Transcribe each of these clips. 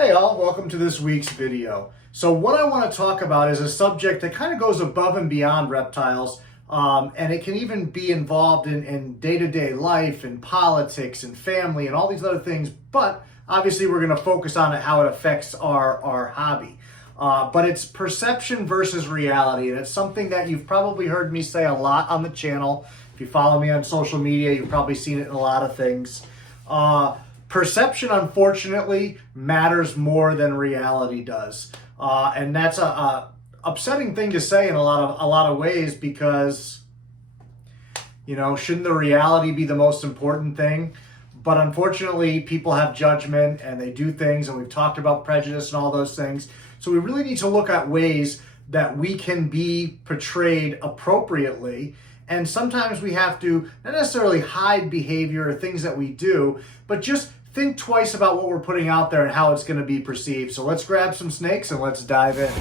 Hey all, welcome to this week's video. So what I want to talk about is a subject that kind of goes above and beyond reptiles, and it can even be involved in day-to-day life and politics and family and all these other things, but obviously we're going to focus on it, how it affects our hobby. But it's perception versus reality, and it's something that you've probably heard me say a lot on the channel. If you follow me on social media, you've probably seen it in a lot of things. Perception, unfortunately, matters more than reality does, and that's a upsetting thing to say in a lot of ways, because shouldn't the reality be the most important thing? But unfortunately, people have judgment and they do things, and we've talked about prejudice and all those things. So we really need to look at ways that we can be portrayed appropriately. And sometimes we have to not necessarily hide behavior or things that we do, but just think twice about what we're putting out there and how it's going to be perceived. So let's grab some snakes and let's dive in.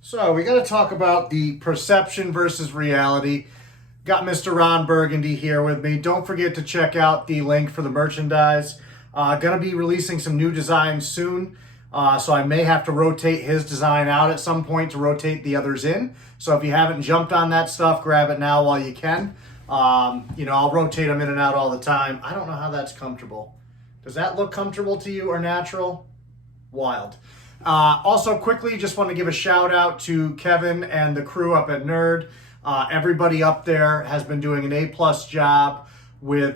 So we got to talk about the perception versus reality. Got Mr. Ron Burgundy here with me. Don't forget to check out the link for the merchandise. Gonna be releasing some new designs soon. So I may have to rotate his design out at some point to rotate the others in. So if you haven't jumped on that stuff, grab it now while you can. I'll rotate them in and out all the time. I don't know how that's comfortable. Does that look comfortable to you or natural? Wild. Also, quickly, just want to give a shout out to Kevin and the crew up at Nerd. Everybody up there has been doing an A+ job with,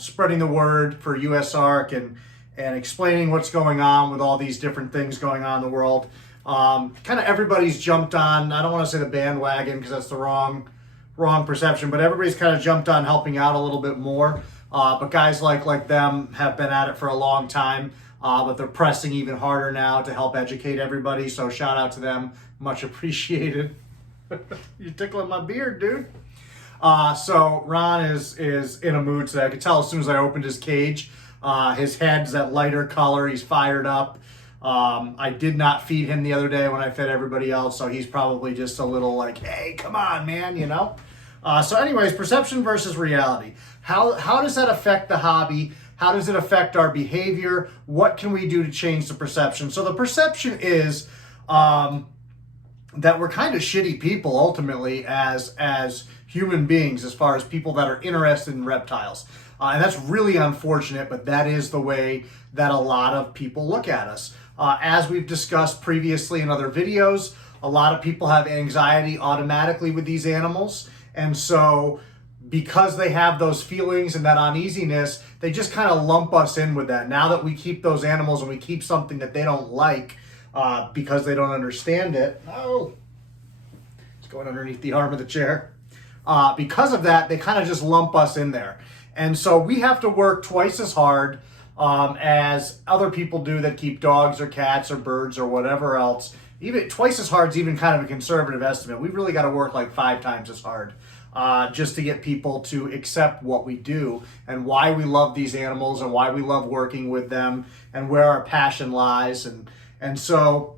spreading the word for USARK and explaining what's going on with all these different things going on in the world. Kind of everybody's jumped on, I don't want to say the bandwagon because that's the wrong perception, but everybody's kind of jumped on helping out a little bit more. But guys like them have been at it for a long time. But they're pressing even harder now to help educate everybody. So shout out to them. Much appreciated. You're tickling my beard, dude. So Ron is in a mood today. I could tell as soon as I opened his cage. His head's that lighter color. He's fired up. I did not feed him the other day when I fed everybody else. So he's probably just a little like, hey, come on, man, So anyways, perception versus reality. How does that affect the hobby? How does it affect our behavior? What can we do to change the perception? So the perception is that we're kind of shitty people ultimately as human beings, as far as people that are interested in reptiles. And that's really unfortunate, but that is the way that a lot of people look at us. As we've discussed previously in other videos, a lot of people have anxiety automatically with these animals. And so because they have those feelings and that uneasiness, they just kind of lump us in with that. Now that we keep those animals and we keep something that they don't like because they don't understand it. Oh, it's going underneath the arm of the chair. Because of that, they kind of just lump us in there. And so we have to work twice as hard as other people do that keep dogs or cats or birds or whatever else. Even twice as hard is even kind of a conservative estimate. We've really got to work like 5 times as hard. Just to get people to accept what we do and why we love these animals and why we love working with them and where our passion lies. And so,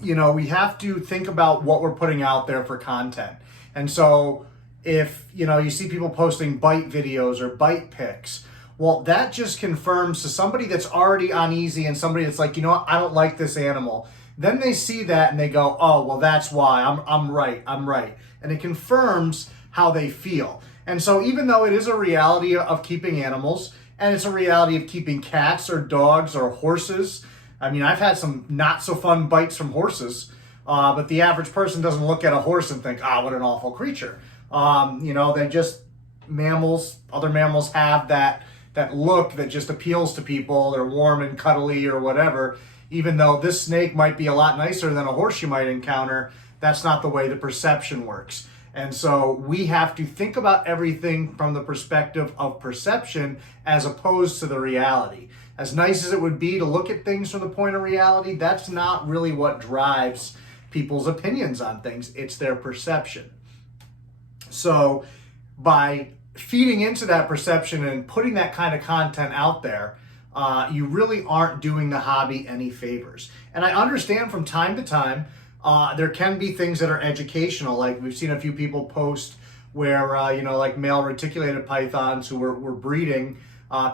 we have to think about what we're putting out there for content. And so if, you see people posting bite videos or bite pics, well, that just confirms to somebody that's already uneasy and somebody that's like, I don't like this animal. Then they see that and they go, oh, well, that's why I'm right. And it confirms how they feel. And so even though it is a reality of keeping animals, and it's a reality of keeping cats or dogs or horses, I mean, I've had some not so fun bites from horses, but the average person doesn't look at a horse and think, what an awful creature. They just, other mammals have that look that just appeals to people. They're warm and cuddly or whatever. Even though this snake might be a lot nicer than a horse you might encounter, that's not the way the perception works. And so we have to think about everything from the perspective of perception as opposed to the reality. as nice as it would be to look at things from the point of reality, that's not really what drives people's opinions on things. It's their perception. So by feeding into that perception and putting that kind of content out there, you really aren't doing the hobby any favors. And I understand from time to time, there can be things that are educational. Like we've seen a few people post where, like male reticulated pythons who were breeding,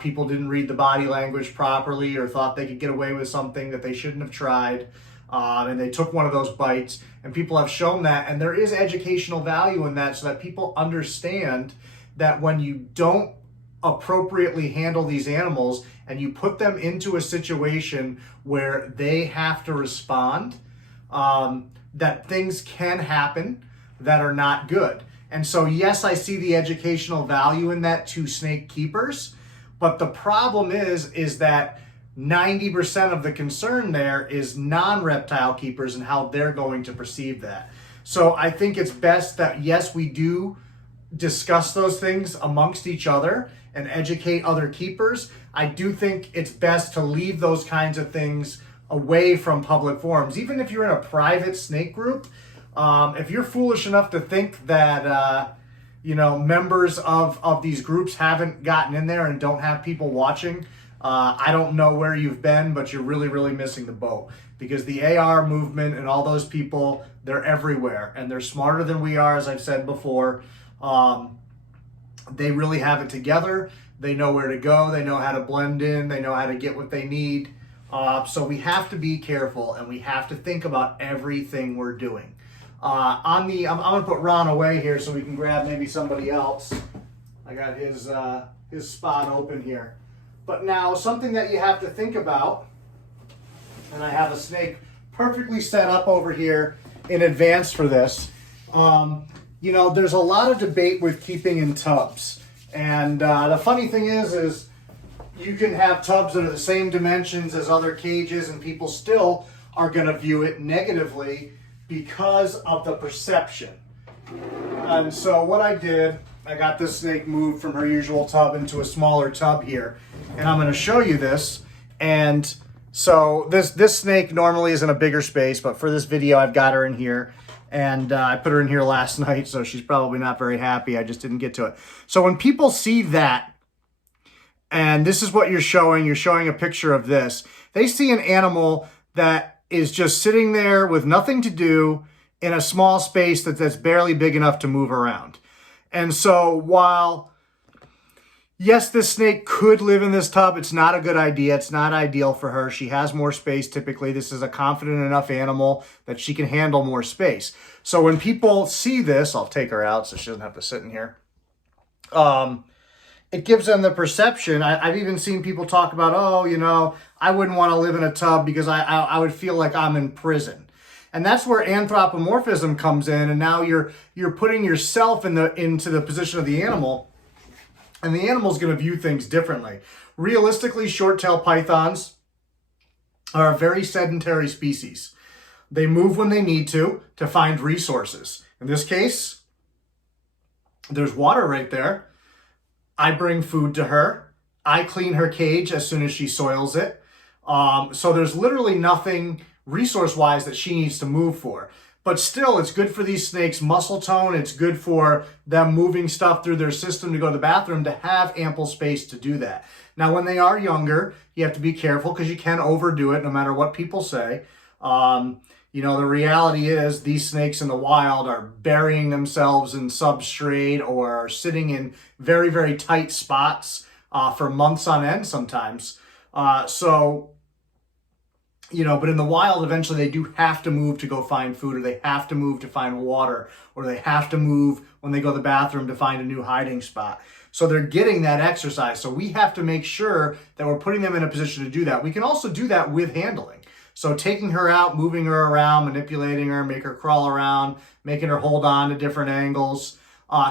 people didn't read the body language properly or thought they could get away with something that they shouldn't have tried. And they took one of those bites, and people have shown that. And there is educational value in that, so that people understand that when you don't appropriately handle these animals and you put them into a situation where they have to respond, that things can happen that are not good. And so, yes, I see the educational value in that to snake keepers, but the problem is that 90% of the concern there is non-reptile keepers and how they're going to perceive that. So I think it's best that, yes, we do discuss those things amongst each other and educate other keepers. I do think it's best to leave those kinds of things away from public forums. Even if you're in a private snake group, if you're foolish enough to think that members of these groups haven't gotten in there and don't have people watching, I don't know where you've been, but you're really, really missing the boat, because the AR movement and all those people, they're everywhere, and they're smarter than we are, as I've said before. They really have it together. They know where to go. They know how to blend in. They know how to get what they need. So we have to be careful, and we have to think about everything we're doing. I'm going to put Ron away here so we can grab maybe somebody else. I got his spot open here. But now, something that you have to think about, and I have a snake perfectly set up over here in advance for this. There's a lot of debate with keeping in tubs. And the funny thing is you can have tubs that are the same dimensions as other cages, and people still are going to view it negatively because of the perception. And so what I did, I got this snake moved from her usual tub into a smaller tub here. And I'm going to show you this. And so this snake normally is in a bigger space, but for this video, I've got her in here. And I put her in here last night, so she's probably not very happy. I just didn't get to it. So when people see that, and this is what you're showing a picture of this, they see an animal that is just sitting there with nothing to do in a small space that's barely big enough to move around. And so while, yes, this snake could live in this tub, it's not a good idea. It's not ideal for her. She has more space typically. This is a confident enough animal that she can handle more space. So when people see this, I'll take her out so she doesn't have to sit in here. It gives them the perception. I've even seen people talk about, I wouldn't want to live in a tub because I would feel like I'm in prison. And that's where anthropomorphism comes in, and now you're putting yourself into the position of the animal, and the animal's going to view things differently. Realistically, short-tailed pythons are a very sedentary species. They move when they need to find resources. In this case, there's water right there. I bring food to her. I clean her cage as soon as she soils it. So there's literally nothing resource-wise that she needs to move for. But still, it's good for these snakes' muscle tone. It's good for them moving stuff through their system to go to the bathroom, to have ample space to do that. Now, when they are younger, you have to be careful because you can overdo it no matter what people say. The reality is these snakes in the wild are burying themselves in substrate or are sitting in very, very tight spots for months on end sometimes. But in the wild, eventually they do have to move to go find food, or they have to move to find water, or they have to move when they go to the bathroom to find a new hiding spot. So they're getting that exercise. So we have to make sure that we're putting them in a position to do that. We can also do that with handling. So taking her out, moving her around, manipulating her, make her crawl around, making her hold on to different angles,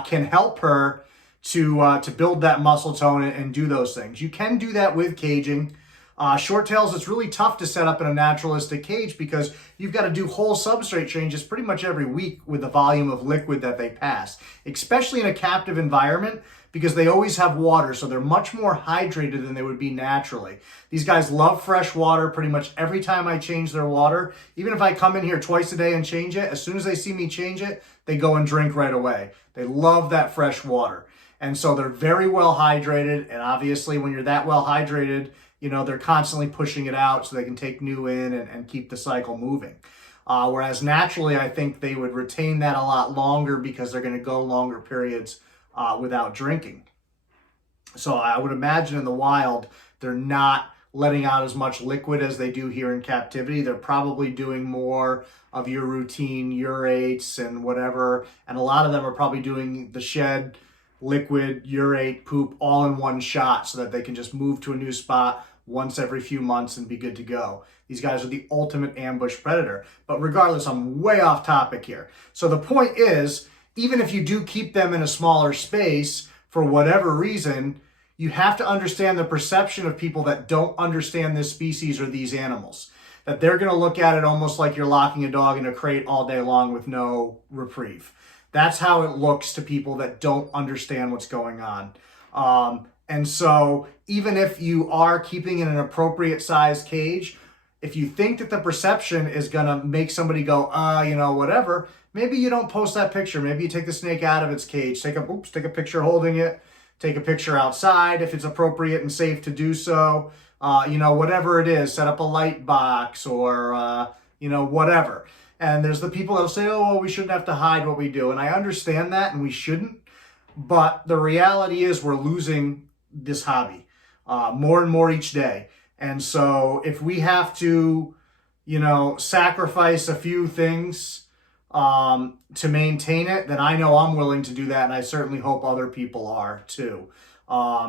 can help her to build that muscle tone and do those things. You can do that with caging. Short tails, it's really tough to set up in a naturalistic cage because you've got to do whole substrate changes pretty much every week with the volume of liquid that they pass, especially in a captive environment, because they always have water, so they're much more hydrated than they would be naturally. These guys love fresh water pretty much every time I change their water. Even if I come in here twice a day and change it, as soon as they see me change it, they go and drink right away. They love that fresh water. And so they're very well hydrated, and obviously when you're that well hydrated, you know, they're constantly pushing it out so they can take new in and keep the cycle moving. Whereas naturally, I think they would retain that a lot longer because they're going to go longer periods without drinking. So I would imagine in the wild, they're not letting out as much liquid as they do here in captivity. They're probably doing more of your routine urates and whatever. And a lot of them are probably doing the shed, liquid, urate, poop all in one shot so that they can just move to a new spot once every few months and be good to go. These guys are the ultimate ambush predator. But regardless, I'm way off topic here. So the point is, even if you do keep them in a smaller space for whatever reason, you have to understand the perception of people that don't understand this species or these animals. That they're going to look at it almost like you're locking a dog in a crate all day long with no reprieve. That's how it looks to people that don't understand what's going on. And so even if you are keeping in an appropriate size cage, if you think that the perception is going to make somebody go, whatever, maybe you don't post that picture. Maybe you take the snake out of its cage, take a picture holding it, take a picture outside if it's appropriate and safe to do so. Whatever it is, set up a light box or, whatever. And there's the people that'll say, we shouldn't have to hide what we do. And I understand that, and we shouldn't. But the reality is we're losing this hobby more and more each day. And so if we have to, sacrifice a few things to maintain it, then I know I'm willing to do that. And I certainly hope other people are too.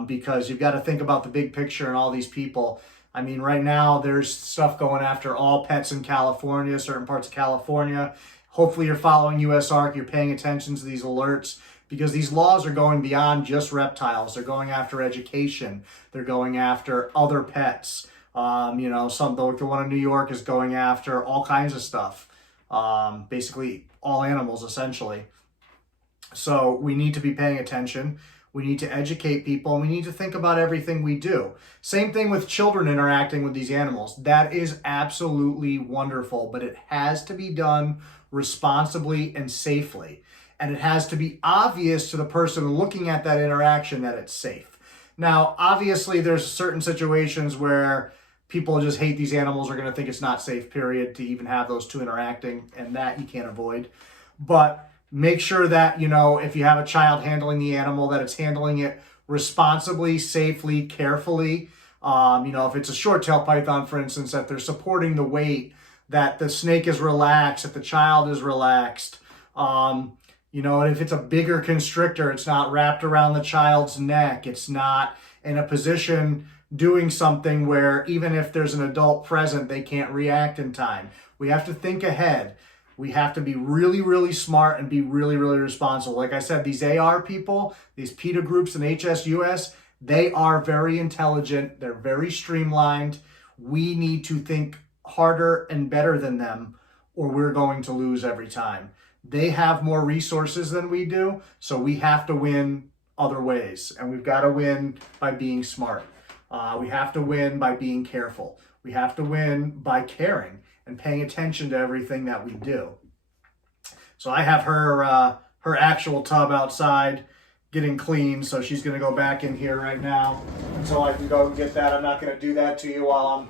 Because you've got to think about the big picture and all these people. I mean, right now there's stuff going after all pets in California, certain parts of California. Hopefully you're following USARK, you're paying attention to these alerts, because these laws are going beyond just reptiles. They're going after education. They're going after other pets. Like the one in New York is going after all kinds of stuff. Basically all animals, essentially. So we need to be paying attention. We need to educate people, and we need to think about everything we do. Same thing with children interacting with these animals. That is absolutely wonderful, but it has to be done responsibly and safely. And it has to be obvious to the person looking at that interaction that it's safe. Now, obviously, there's certain situations where people just hate these animals, are going to think it's not safe, period, to even have those two interacting, and that you can't avoid. But make sure that, if you have a child handling the animal, that it's handling it responsibly, safely, carefully. If it's a short-tailed python, for instance, that they're supporting the weight, that the snake is relaxed, that the child is relaxed. And if it's a bigger constrictor, it's not wrapped around the child's neck. It's not in a position doing something where even if there's an adult present, they can't react in time. We have to think ahead. We have to be really, really smart and be really, really responsible. Like I said, these AR people, these PETA groups and HSUS, they are very intelligent. They're very streamlined. We need to think harder and better than them, or we're going to lose every time. They have more resources than we do, so we have to win other ways. And we've got to win by being smart. We have to win by being careful. We have to win by caring and paying attention to everything that we do. So I have her actual tub outside getting clean, so she's going to go back in here right now until I can go get that. I'm not going to do that to you while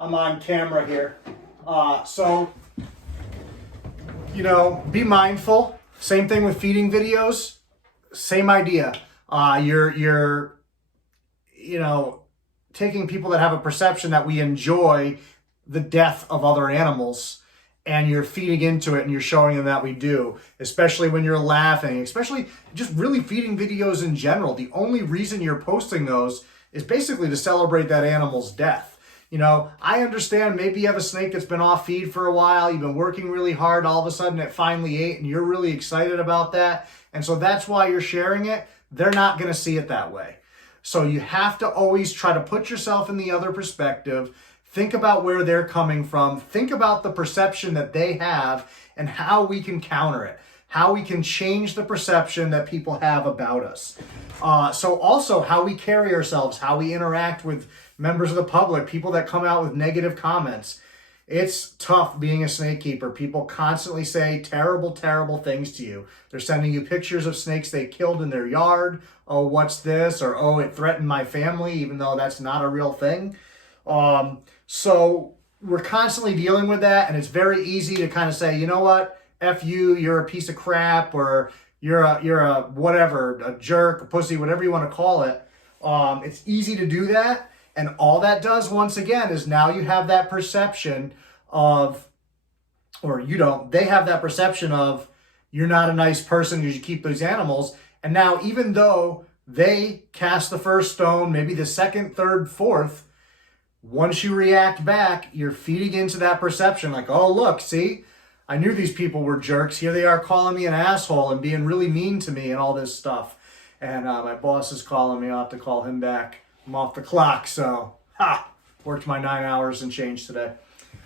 I'm on camera here. Be mindful. Same thing with feeding videos. Same idea. You're taking people that have a perception that we enjoy the death of other animals, and you're feeding into it and you're showing them that we do, especially when you're laughing, especially just really feeding videos in general. The only reason you're posting those is basically to celebrate that animal's death. I understand maybe you have a snake that's been off feed for a while, you've been working really hard, all of a sudden it finally ate and you're really excited about that. And so that's why you're sharing it. They're not going to see it that way. So you have to always try to put yourself in the other perspective. Think about where they're coming from. Think about the perception that they have and how we can counter it. how we can change the perception that people have about us. So also how we carry ourselves, how we interact with members of the public, people that come out with negative comments. It's tough being a snake keeper. People constantly say terrible, terrible things to you. They're sending you pictures of snakes they killed in their yard. Oh, what's this? Or, oh, it threatened my family, even though that's not a real thing. So we're constantly dealing with that, and it's very easy to kind of say, you know what? F you, you're a piece of crap, or you're a whatever, a jerk, a pussy, whatever you want to call it. It's easy to do that. And all that does, once again, is now you have that perception of, or you don't, they have that perception of you're not a nice person because you keep those animals. And now, even though they cast the first stone, maybe the second, third, fourth, once you react back, you're feeding into that perception like, oh, look, see, I knew these people were jerks. Here they are calling me an asshole and being really mean to me and all this stuff. And my boss is calling me. I'll have to call him back. I'm off the clock, so worked my 9 hours and change today.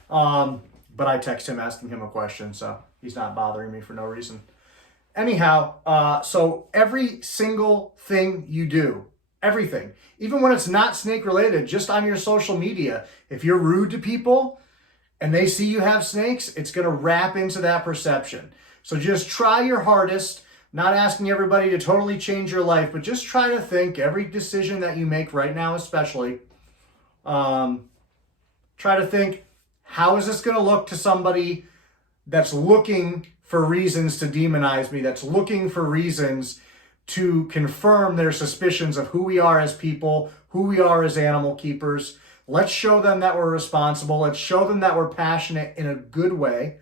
But I text him asking him a question, so he's not bothering me for no reason. Anyhow, so every single thing you do, everything, even when it's not snake related, just on your social media, if you're rude to people and they see you have snakes, it's going to wrap into that perception. So just try your hardest. Not asking everybody to totally change your life, but just try to think every decision that you make right now, especially, try to think, how is this going to look to somebody that's looking for reasons to demonize me, that's looking for reasons to confirm their suspicions of who we are as people, who we are as animal keepers. Let's show them that we're responsible. Let's show them that we're passionate in a good way.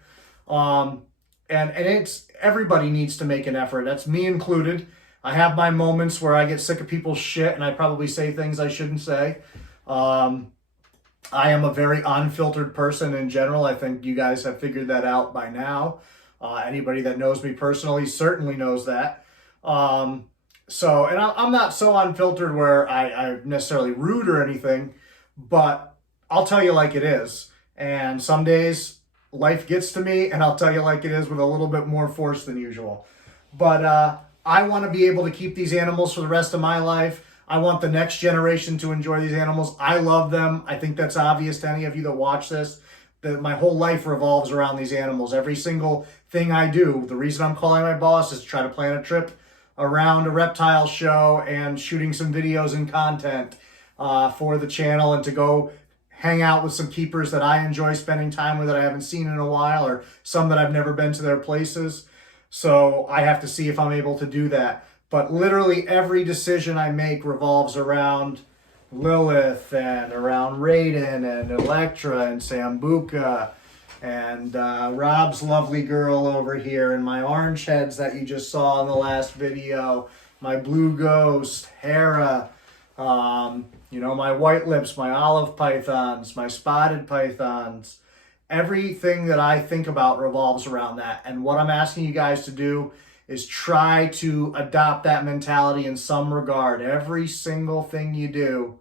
And it's, everybody needs to make an effort. That's me included. I have my moments where I get sick of people's shit and I probably say things I shouldn't say. I am a very unfiltered person in general. I think you guys have figured that out by now. Anybody that knows me personally certainly knows that. And I'm not so unfiltered where I'm necessarily rude or anything, but I'll tell you like it is. And some days life gets to me, and I'll tell you like it is with a little bit more force than usual. But I want to be able to keep these animals for the rest of my life. I want the next generation to enjoy these animals. I love them. I think that's obvious to any of you that watch this, that my whole life revolves around these animals. Every single thing I do, the reason I'm calling my boss is to try to plan a trip around a reptile show and shooting some videos and content for the channel, and to go hang out with some keepers that I enjoy spending time with that I haven't seen in a while, or some that I've never been to their places. So I have to see if I'm able to do that. But literally every decision I make revolves around Lilith and around Raiden and Electra and Sambuca and Rob's lovely girl over here, and my orange heads that you just saw in the last video, my blue ghost, Hera, my white lips, my olive pythons, my spotted pythons. Everything that I think about revolves around that. And what I'm asking you guys to do is try to adopt that mentality in some regard. Every single thing you do,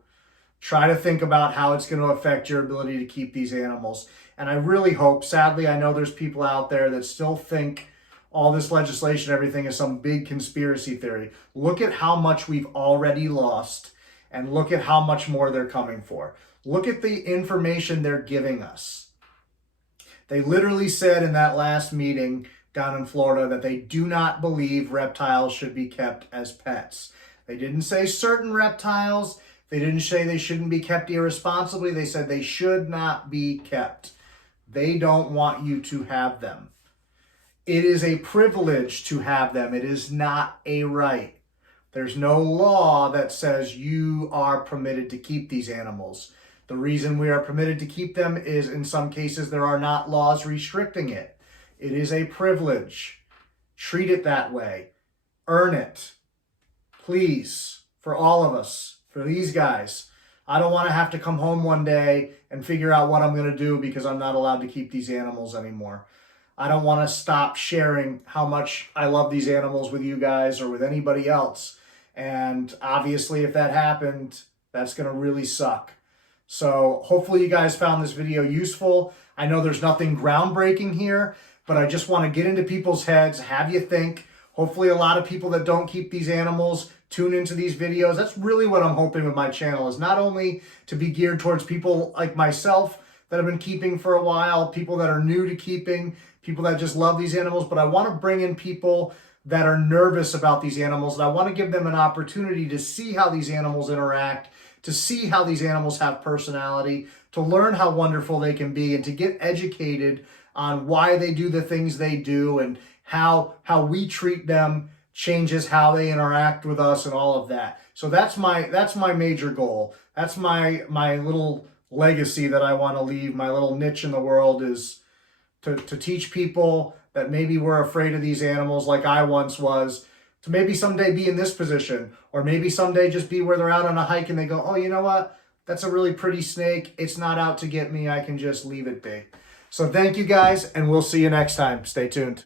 try to think about how it's going to affect your ability to keep these animals. And I really hope, sadly, I know there's people out there that still think all this legislation, everything is some big conspiracy theory. Look at how much we've already lost, and look at how much more they're coming for. Look at the information they're giving us. They literally said in that last meeting down in Florida that they do not believe reptiles should be kept as pets. They didn't say certain reptiles. They didn't say they shouldn't be kept irresponsibly. They said they should not be kept. They don't want you to have them. It is a privilege to have them. It is not a right. There's no law that says you are permitted to keep these animals. The reason we are permitted to keep them is in some cases there are not laws restricting it. It is a privilege. Treat it that way. Earn it. Please, for all of us, for these guys. I don't want to have to come home one day and figure out what I'm going to do because I'm not allowed to keep these animals anymore. I don't want to stop sharing how much I love these animals with you guys or with anybody else. And obviously, if that happened, that's going to really suck. So hopefully you guys found this video useful. I know there's nothing groundbreaking here, but I just want to get into people's heads, have you think. Hopefully a lot of people that don't keep these animals tune into these videos. That's really what I'm hoping with my channel, is not only to be geared towards people like myself that have been keeping for a while, people that are new to keeping, people that just love these animals, but I want to bring in people that are nervous about these animals, and I want to give them an opportunity to see how these animals interact, to see how these animals have personality, to learn how wonderful they can be, and to get educated on why they do the things they do, and how we treat them changes how they interact with us and all of that. So that's my major goal. That's my little legacy that I want to leave. My little niche in the world is to teach people that maybe were afraid of these animals like I once was, to maybe someday be in this position, or maybe someday just be where they're out on a hike and they go, oh, you know what? That's a really pretty snake. It's not out to get me. I can just leave it be. So thank you guys, and we'll see you next time. Stay tuned.